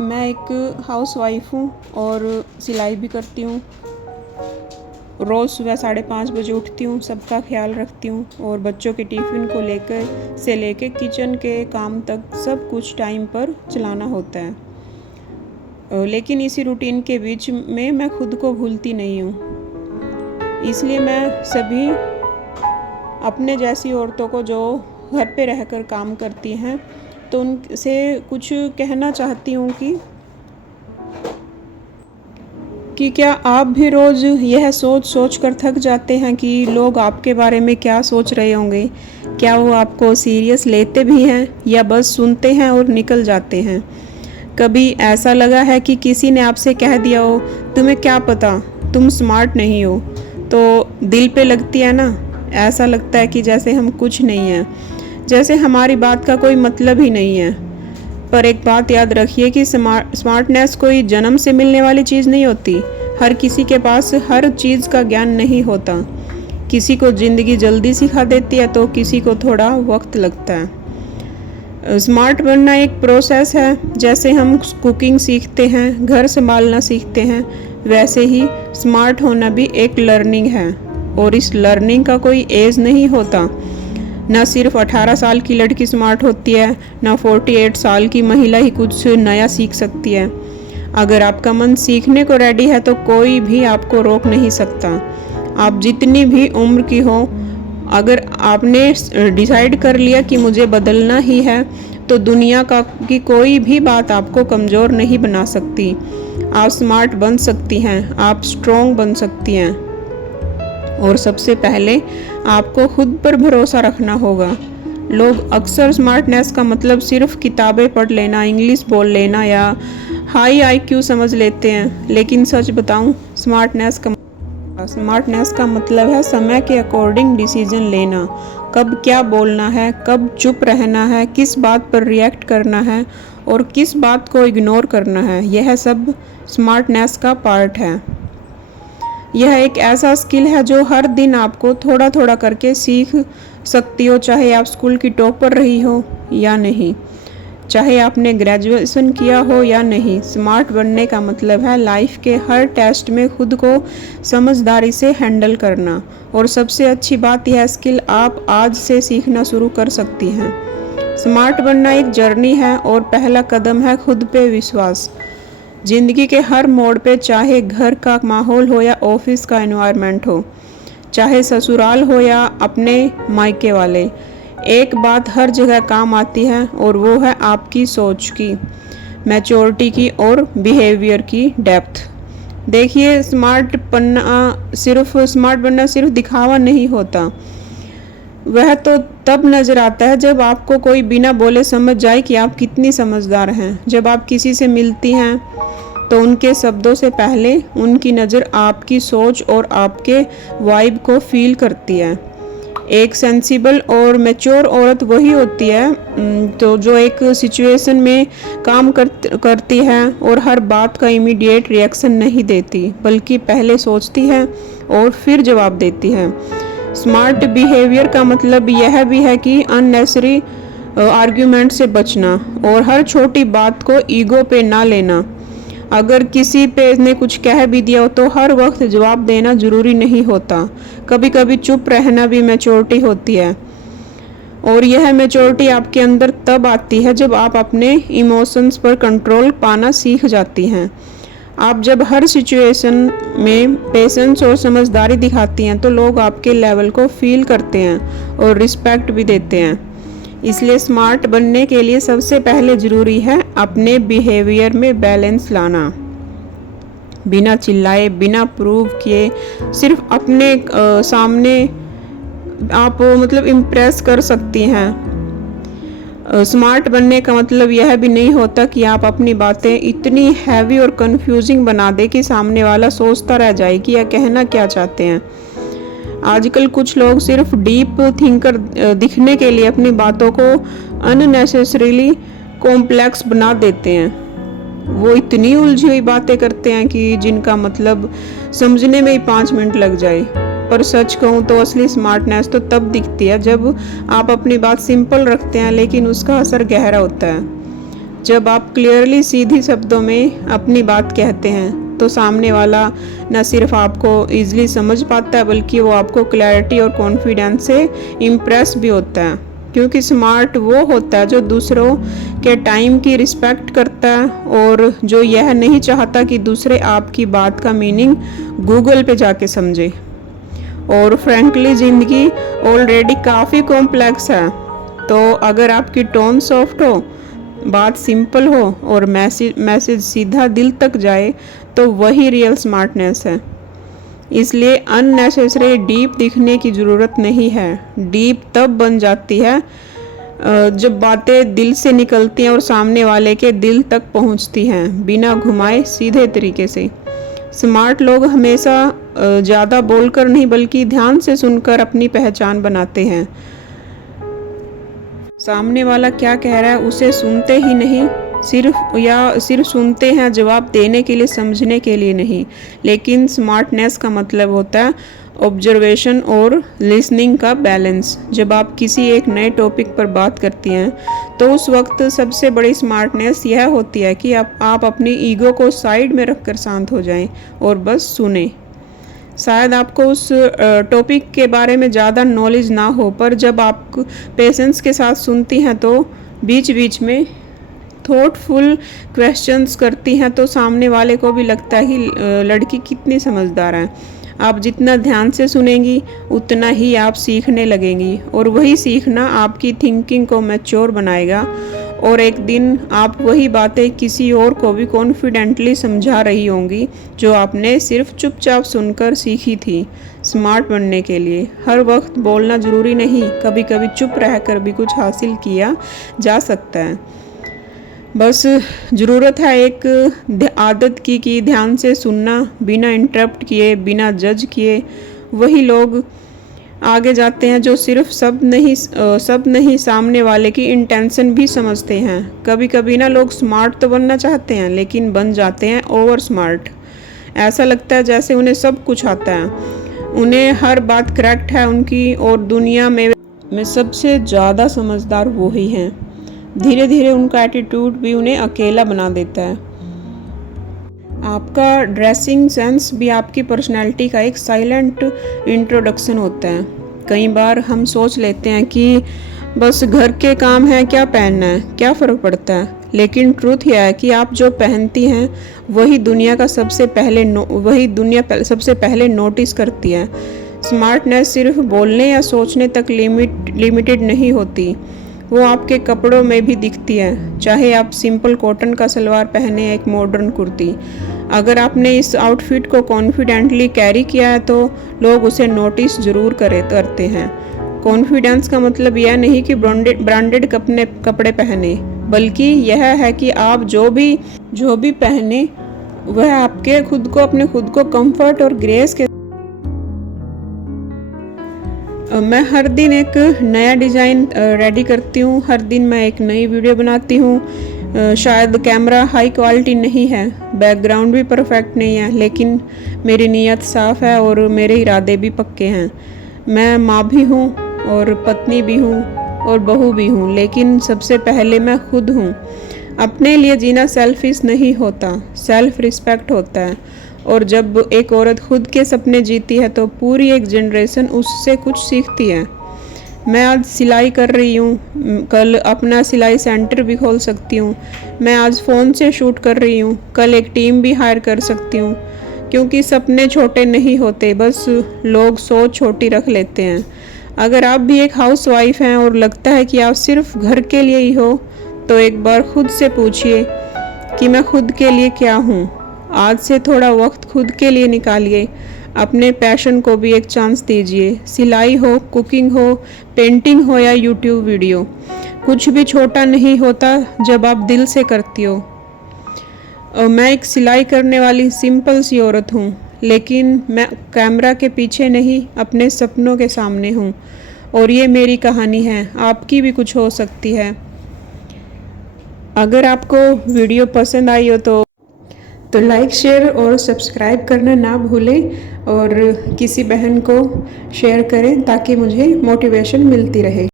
मैं एक हाउसवाइफ हूँ और सिलाई भी करती हूँ। रोज़ सुबह 5:30 बजे उठती हूँ, सबका ख्याल रखती हूँ और बच्चों के टिफ़िन को लेकर किचन के काम तक सब कुछ टाइम पर चलाना होता है। लेकिन इसी रूटीन के बीच में मैं खुद को भूलती नहीं हूँ। इसलिए मैं सभी अपने जैसी औरतों को जो घर पे रहकर काम करती हैं, तो उनसे कुछ कहना चाहती हूँ कि क्या आप भी रोज़ यह सोच कर थक जाते हैं कि लोग आपके बारे में क्या सोच रहे होंगे? क्या वो आपको सीरियस लेते भी हैं या बस सुनते हैं और निकल जाते हैं? कभी ऐसा लगा है कि किसी ने आपसे कह दिया हो, तुम्हें क्या पता, तुम स्मार्ट नहीं हो, तो दिल पे लगती है ना? ऐसा लगता है कि जैसे हम कुछ नहीं हैं, जैसे हमारी बात का कोई मतलब ही नहीं है। पर एक बात याद रखिए कि स्मार्टनेस कोई जन्म से मिलने वाली चीज़ नहीं होती। हर किसी के पास हर चीज़ का ज्ञान नहीं होता। किसी को ज़िंदगी जल्दी सिखा देती है तो किसी को थोड़ा वक्त लगता है। स्मार्ट बनना एक प्रोसेस है। जैसे हम कुकिंग सीखते हैं, घर संभालना सीखते हैं, वैसे ही स्मार्ट होना भी एक लर्निंग है। और इस लर्निंग का कोई एज नहीं होता। ना सिर्फ 18 साल की लड़की स्मार्ट होती है, ना 48 साल की महिला ही कुछ नया सीख सकती है। अगर आपका मन सीखने को रेडी है तो कोई भी आपको रोक नहीं सकता। आप जितनी भी उम्र की हो, अगर आपने डिसाइड कर लिया कि मुझे बदलना ही है, तो दुनिया की कोई भी बात आपको कमज़ोर नहीं बना सकती। आप स्मार्ट बन सकती हैं, आप स्ट्रॉन्ग बन सकती हैं। और सबसे पहले आपको खुद पर भरोसा रखना होगा। लोग अक्सर स्मार्टनेस का मतलब सिर्फ किताबें पढ़ लेना, इंग्लिश बोल लेना या हाई आईक्यू समझ लेते हैं। लेकिन सच बताऊं, स्मार्टनेस का मतलब है समय के अकॉर्डिंग डिसीजन लेना। कब क्या बोलना है, कब चुप रहना है, किस बात पर रिएक्ट करना है और किस बात को इग्नोर करना है, यह सब स्मार्टनेस का पार्ट है। यह एक ऐसा स्किल है जो हर दिन आपको थोड़ा थोड़ा करके सीख सकती हो, चाहे आप स्कूल की टॉपर रही हो या नहीं, चाहे आपने ग्रेजुएशन किया हो या नहीं। स्मार्ट बनने का मतलब है लाइफ के हर टेस्ट में खुद को समझदारी से हैंडल करना। और सबसे अच्छी बात, यह स्किल आप आज से सीखना शुरू कर सकती हैं। स्मार्ट बनना एक जर्नी है और पहला कदम है खुद पे विश्वास। ज़िंदगी के हर मोड़ पे, चाहे घर का माहौल हो या ऑफिस का एनवायरनमेंट हो, चाहे ससुराल हो या अपने मायके वाले, एक बात हर जगह काम आती है और वो है आपकी सोच की, मैच्योरिटी की और बिहेवियर की डेप्थ। देखिए, स्मार्ट बनना सिर्फ दिखावा नहीं होता। वह तो तब नज़र आता है जब आपको कोई बिना बोले समझ जाए कि आप कितनी समझदार हैं। जब आप किसी से मिलती हैं तो उनके शब्दों से पहले उनकी नज़र आपकी सोच और आपके वाइब को फील करती है। एक सेंसिबल और मैच्योर औरत वही होती है तो जो एक सिचुएशन में काम करती है और हर बात का इमीडिएट रिएक्शन नहीं देती, बल्कि पहले सोचती है और फिर जवाब देती है। स्मार्ट बिहेवियर का मतलब यह भी है कि अननेसेसरी आर्ग्यूमेंट से बचना और हर छोटी बात को ईगो पे ना लेना। अगर किसी पे ने कुछ कह भी दिया हो तो हर वक्त जवाब देना ज़रूरी नहीं होता। कभी कभी चुप रहना भी मैच्योरिटी होती है। और यह मैच्योरिटी आपके अंदर तब आती है जब आप अपने इमोशंस पर कंट्रोल पाना सीख जाती हैं। आप जब हर सिचुएशन में पेशेंस और समझदारी दिखाती हैं तो लोग आपके लेवल को फील करते हैं और रिस्पेक्ट भी देते हैं। इसलिए स्मार्ट बनने के लिए सबसे पहले ज़रूरी है अपने बिहेवियर में बैलेंस लाना। बिना चिल्लाए, बिना प्रूव किए, सिर्फ अपने सामने आप इम्प्रेस कर सकती हैं। स्मार्ट बनने का मतलब यह भी नहीं होता कि आप अपनी बातें इतनी हैवी और कंफ्यूजिंग बना दे कि सामने वाला सोचता रह जाए कि यह कहना क्या चाहते हैं। आजकल कुछ लोग सिर्फ डीप थिंकर दिखने के लिए अपनी बातों को अननेसेसरीली कॉम्प्लेक्स बना देते हैं। वो इतनी उलझी हुई बातें करते हैं कि जिनका मतलब समझने में ही 5 मिनट लग जाए। पर सच कहूँ तो असली स्मार्टनेस तो तब दिखती है जब आप अपनी बात सिंपल रखते हैं लेकिन उसका असर गहरा होता है। जब आप क्लियरली सीधी शब्दों में अपनी बात कहते हैं तो सामने वाला न सिर्फ आपको ईजिली समझ पाता है बल्कि वो आपको क्लैरिटी और कॉन्फिडेंस से इम्प्रेस भी होता है। क्योंकि स्मार्ट वो होता है जो दूसरों के टाइम की रिस्पेक्ट करता है और जो यह नहीं चाहता कि दूसरे आपकी बात का मीनिंग गूगल पे जाके समझे। और फ्रैंकली ज़िंदगी ऑलरेडी काफ़ी कॉम्प्लेक्स है, तो अगर आपकी टोन सॉफ्ट हो, बात सिंपल हो और मैसेज सीधा दिल तक जाए तो वही रियल स्मार्टनेस है। इसलिए अननेसेसरी डीप दिखने की ज़रूरत नहीं है। डीप तब बन जाती है जब बातें दिल से निकलती हैं और सामने वाले के दिल तक पहुंचती हैं बिना घुमाए, सीधे तरीके से। स्मार्ट लोग हमेशा ज़्यादा बोलकर नहीं बल्कि ध्यान से सुनकर अपनी पहचान बनाते हैं। सामने वाला क्या कह रहा है उसे सुनते ही नहीं, सिर्फ सुनते हैं, जवाब देने के लिए, समझने के लिए नहीं। लेकिन स्मार्टनेस का मतलब होता है ऑब्जर्वेशन और लिसनिंग का बैलेंस। जब आप किसी एक नए टॉपिक पर बात करती हैं तो उस वक्त सबसे बड़ी स्मार्टनेस यह होती है कि आप अपनी ईगो को साइड में रखकर शांत हो जाएं और बस सुने। शायद आपको उस टॉपिक के बारे में ज़्यादा नॉलेज ना हो, पर जब आप पेशेंस के साथ सुनती हैं तो बीच बीच में थॉटफुल क्वेश्चंस करती हैं तो सामने वाले को भी लगता है कि लड़की कितनी समझदार है। आप जितना ध्यान से सुनेंगी उतना ही आप सीखने लगेंगी और वही सीखना आपकी थिंकिंग को मैच्योर बनाएगा और एक दिन आप वही बातें किसी और को भी कॉन्फिडेंटली समझा रही होंगी जो आपने सिर्फ चुपचाप सुनकर सीखी थी। स्मार्ट बनने के लिए हर वक्त बोलना ज़रूरी नहीं, कभी कभी चुप रहकर भी कुछ हासिल किया जा सकता है। बस ज़रूरत है एक आदत की कि ध्यान से सुनना, बिना इंटरप्ट किए, बिना जज किए। वही लोग आगे जाते हैं जो सिर्फ सब नहीं सामने वाले की इंटेंशन भी समझते हैं। कभी कभी ना लोग स्मार्ट तो बनना चाहते हैं लेकिन बन जाते हैं ओवर स्मार्ट। ऐसा लगता है जैसे उन्हें सब कुछ आता है, उन्हें हर बात करेक्ट है उनकी और दुनिया में सबसे ज़्यादा समझदार वो ही हैं। धीरे धीरे उनका एटीट्यूड भी उन्हें अकेला बना देता है। आपका ड्रेसिंग सेंस भी आपकी पर्सनैलिटी का एक साइलेंट इंट्रोडक्शन होता है। कई बार हम सोच लेते हैं कि बस घर के काम है, क्या पहनना है, क्या फ़र्क पड़ता है। लेकिन ट्रूथ यह है कि आप जो पहनती हैं वही दुनिया सबसे पहले नोटिस करती है। स्मार्टनेस सिर्फ बोलने या सोचने तक लिमिटेड नहीं होती, वो आपके कपड़ों में भी दिखती है। चाहे आप सिंपल कॉटन का सलवार पहने एक मॉडर्न कुर्ती, अगर आपने इस आउटफिट को कॉन्फिडेंटली कैरी किया है तो लोग उसे नोटिस ज़रूर करते हैं। कॉन्फिडेंस का मतलब यह नहीं कि ब्रांडेड कपड़े पहने, बल्कि यह है कि आप जो भी पहने वह आपके अपने खुद को कंफर्ट और ग्रेस के। मैं हर दिन एक नया डिज़ाइन रेडी करती हूँ, हर दिन मैं एक नई वीडियो बनाती हूँ। शायद कैमरा हाई क्वालिटी नहीं है, बैकग्राउंड भी परफेक्ट नहीं है, लेकिन मेरी नीयत साफ़ है और मेरे इरादे भी पक्के हैं। मैं माँ भी हूँ और पत्नी भी हूँ और बहू भी हूँ, लेकिन सबसे पहले मैं खुद हूँ। अपने लिए जीना सेल्फिश नहीं होता, सेल्फ रिस्पेक्ट होता है। और जब एक औरत खुद के सपने जीती है तो पूरी एक जनरेशन उससे कुछ सीखती है। मैं आज सिलाई कर रही हूँ, कल अपना सिलाई सेंटर भी खोल सकती हूँ। मैं आज फ़ोन से शूट कर रही हूँ, कल एक टीम भी हायर कर सकती हूँ। क्योंकि सपने छोटे नहीं होते, बस लोग सोच छोटी रख लेते हैं। अगर आप भी एक हाउसवाइफ हैं और लगता है कि आप सिर्फ घर के लिए ही हो, तो एक बार खुद से पूछिए कि मैं खुद के लिए क्या हूँ। आज से थोड़ा वक्त खुद के लिए निकालिए, अपने पैशन को भी एक चांस दीजिए। सिलाई हो, कुकिंग हो, पेंटिंग हो या यूट्यूब वीडियो, कुछ भी छोटा नहीं होता जब आप दिल से करती हो। मैं एक सिलाई करने वाली सिंपल सी औरत हूँ, लेकिन मैं कैमरा के पीछे नहीं, अपने सपनों के सामने हूँ। और ये मेरी कहानी है, आपकी भी कुछ हो सकती है। अगर आपको वीडियो पसंद आई हो तो लाइक, शेयर और सब्सक्राइब करना ना भूलें और किसी बहन को शेयर करें ताकि मुझे मोटिवेशन मिलती रहे।